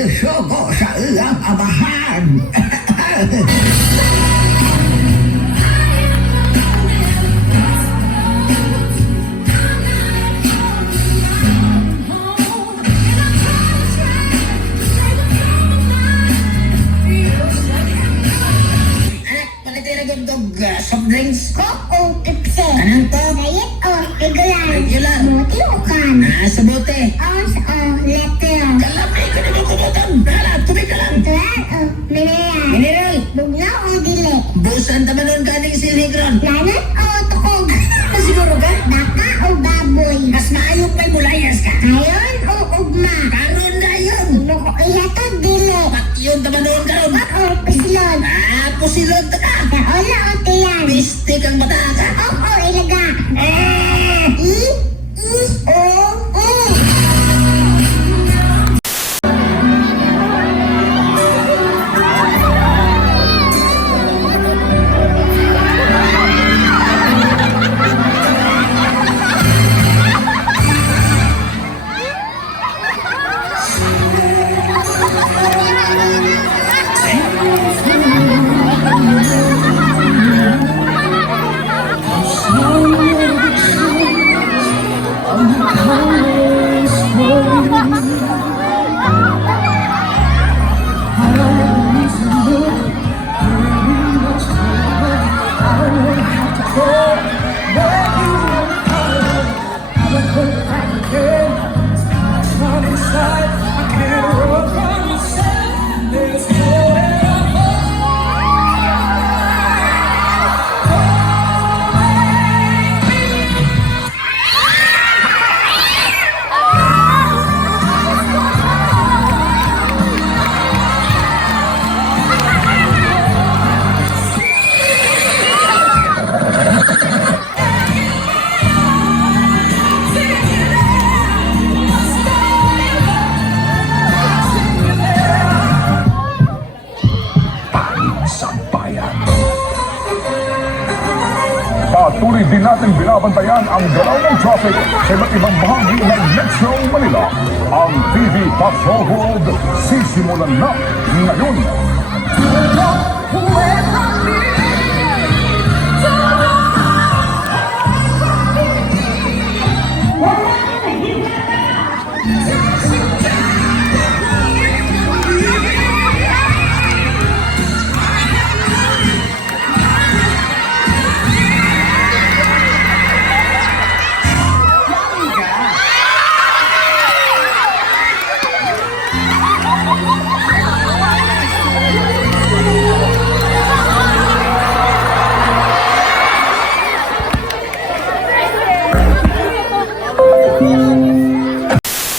susuko sa iyang amahan. Soft drinks? Oo, Pepsi. Anong to? Diet o regular? Regular. Buti o kan? Sa bote. Letter. Kalamay ko na kukutan. Hala, tubig ka lang. Natural o mineral? Mineral. Bugnaw o dili? Busan taman nun galing siligron. Lanat o tukog? Siguro ka? Baka o baboy? Mas maayong pa'y mulayas ka. Ayon o ugma? Karon na yun. Ino ko ihatod dili? Patyon taman nun karon. Oo, pisilod. Pusilod ta ka. Naola o tiyan? Pistik ang bata ka. Oo, ilaga. I-o-o. Patuloy din natin binabantayan ang galaw ng traffic sa iba't ibang bahagi ng Metro Manila. Ang TV Patrol World sisimulan na ngayon.